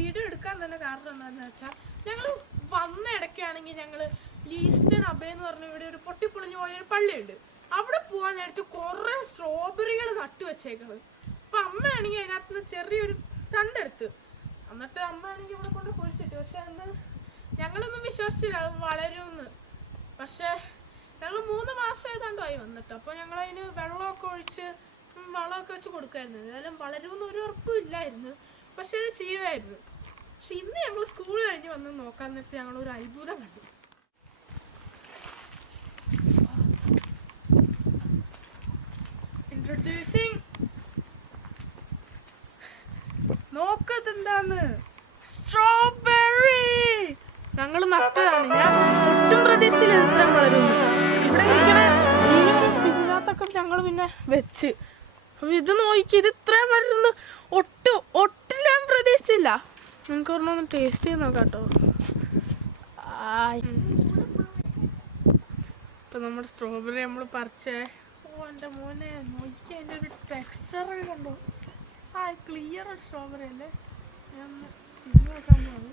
Video എടുക്കാൻ തന്നെ കാരണം എന്താണെന്ന് വെച്ചാൽ ഞങ്ങൾ വന്ന ഇടയ്ക്കാണെങ്കിൽ ഞങ്ങൾ ലീസ്റ്റൺ അബേ എന്ന് പറഞ്ഞ ഇവിടെ ഒരു പൊട്ടിപ്പൊളിഞ്ഞു പോയൊരു പള്ളിയുണ്ട്. അവിടെ പോകാൻ നേരത്ത് കുറേ സ്ട്രോബെറികൾ നട്ടു വെച്ചേക്കുന്നത്. അപ്പം അമ്മയാണെങ്കിൽ അതിനകത്ത് നിന്ന് ചെറിയൊരു തണ്ടെടുത്ത് എന്നിട്ട് അമ്മയാണെങ്കിൽ ഇവിടെ കൊണ്ട് കുഴിച്ചിട്ട്. പക്ഷെ അന്ന് ഞങ്ങളൊന്നും വിശ്വസിച്ചില്ല അത് വളരുമെന്ന്. പക്ഷേ ഞങ്ങൾ 3 മാസം ഏതാണ്ടായി വന്നിട്ട്. അപ്പോൾ ഞങ്ങളതിന് വെള്ളമൊക്കെ ഒഴിച്ച് വളമൊക്കെ വെച്ച് കൊടുക്കുമായിരുന്നു. ഏതായാലും വളരുമെന്ന് ഒരു ഉറപ്പും ഇല്ലായിരുന്നു. പക്ഷെ അത് ചെയ്യുമായിരുന്നു. പക്ഷെ ഇന്ന് ഞങ്ങൾ സ്കൂൾ കഴിഞ്ഞ് വന്ന് നോക്കാൻ നേരത്തെ ഞങ്ങളൊരു അത്ഭുതം കണ്ടു. ഇൻട്രൊഡ്യൂസിങ് നോക്കത്തെന്താന്ന് സ്ട്രോബെറി ഞങ്ങൾ നട്ടതാണ്. ഞാൻ ഒട്ടും പ്രതീക്ഷിച്ചില്ല ഇത്ര വളരുന്നു. ഇവിടെ ഇരിക്കണേ ഇതിനകത്തൊക്കെ ഞങ്ങൾ പിന്നെ വെച്ച്. അപ്പം ഇത് നോക്കി ഇത് ഇത്രയും വരുന്നു ഒട്ടും ഞാൻ പ്രതീക്ഷിച്ചില്ല. നമുക്ക് ഒരെണ്ണം ടേസ്റ്റ് ചെയ്ത് നോക്കാം കേട്ടോ. ഇപ്പം നമ്മുടെ സ്ട്രോബെറി നമ്മൾ പറിച്ചേ. ഓ എൻ്റെ മോനെ നോക്കി അതിൻ്റെ ഒരു ടെക്സ്ചറൊക്കെ കണ്ടോ. ക്ലിയർ ഒരു സ്ട്രോബെറി അല്ലേ. ഞാൻ തിരിഞ്ഞു നോക്കാൻ പോകുന്നത്.